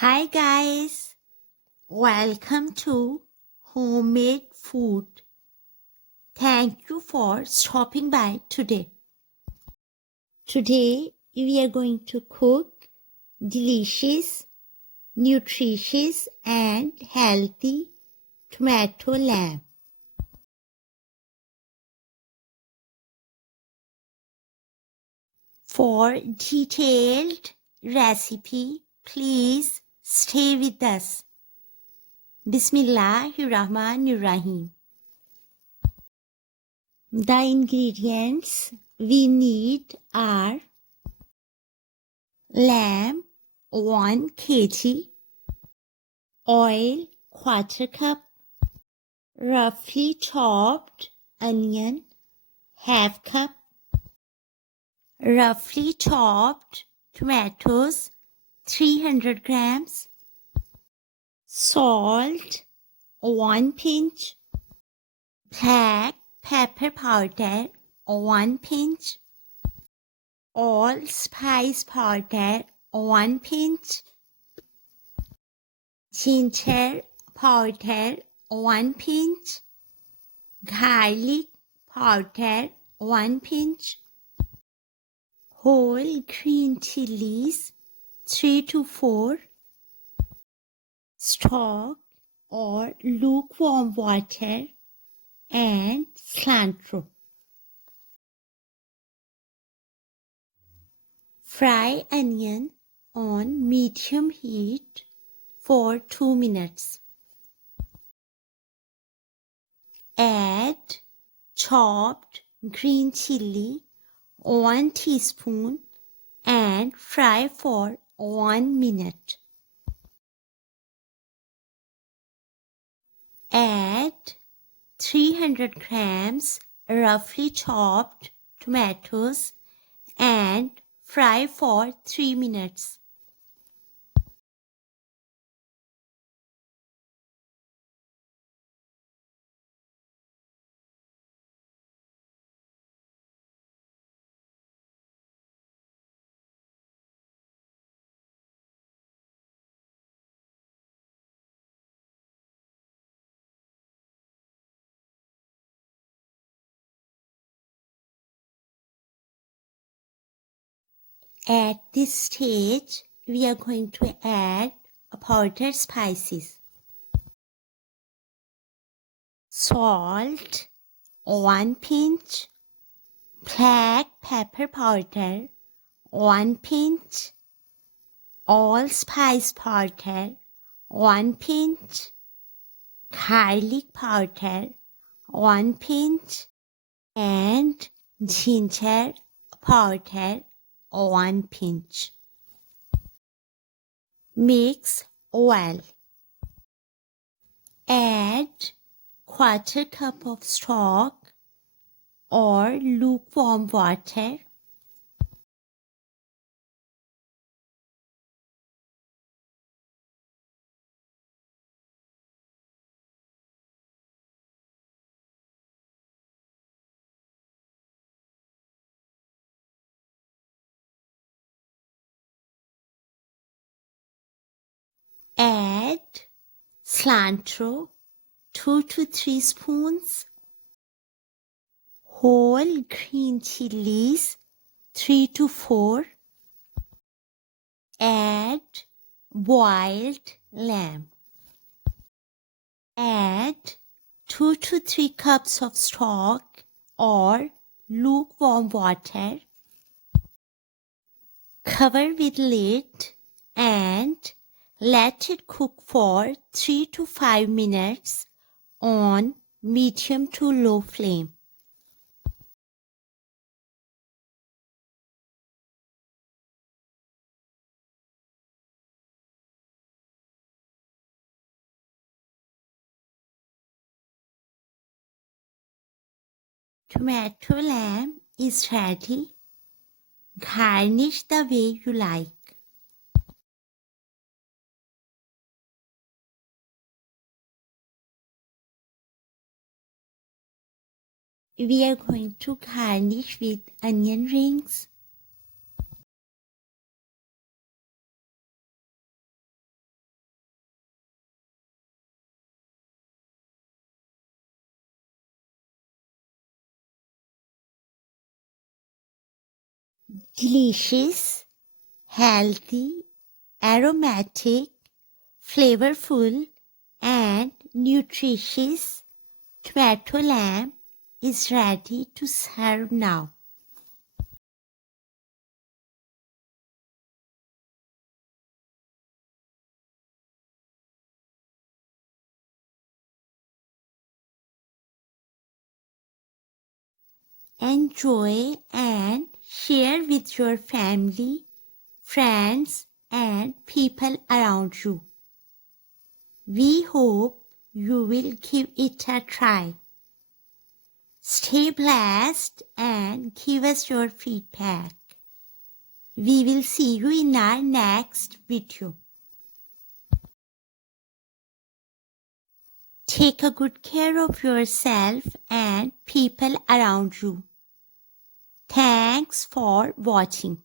Hi guys, welcome to Homemade Food. Thank you for stopping by today. Today we are going to cook delicious, nutritious and healthy tomato lamb. For detailed recipe, please stay with us. Bismillahirrahmanirrahim. The ingredients we need are lamb 1 kg, oil 1/4 cup, roughly chopped onion 1/2 cup, roughly chopped tomatoes 300 grams, salt 1 pinch, black pepper powder 1 pinch, allspice powder 1 pinch, ginger powder 1 pinch, garlic powder 1 pinch, whole green chilies 3 to 4, stock or lukewarm water, and cilantro. Fry onion on medium heat for 2 minutes. Add chopped green chili 1 teaspoon and fry for 1 minute. Add 300 grams roughly chopped tomatoes and fry for 3 minutes. At this stage, we are going to add powdered spices. Salt 1 pinch, black pepper powder 1 pinch, allspice powder 1 pinch, garlic powder 1 pinch, and ginger powder 1 pinch. Mix well. Add 1/4 cup of stock or lukewarm water. Add cilantro 2 to 3 spoons, whole green chilies 3 to 4, add boiled lamb. Add 2 to 3 cups of stock or lukewarm water. Cover with lid and let it cook for 3 to 5 minutes on medium to low flame. Tomato lamb is ready. Garnish the way you like. We are going to garnish with onion rings. delicious, healthy, aromatic, flavorful, and nutritious tomato lamb is ready to serve now. Enjoy and share with your family, friends, and people around you. We hope you will give it a try. Stay blessed and give us your feedback. We will see you in our next video. Take a good care of yourself and people around you. Thanks for watching.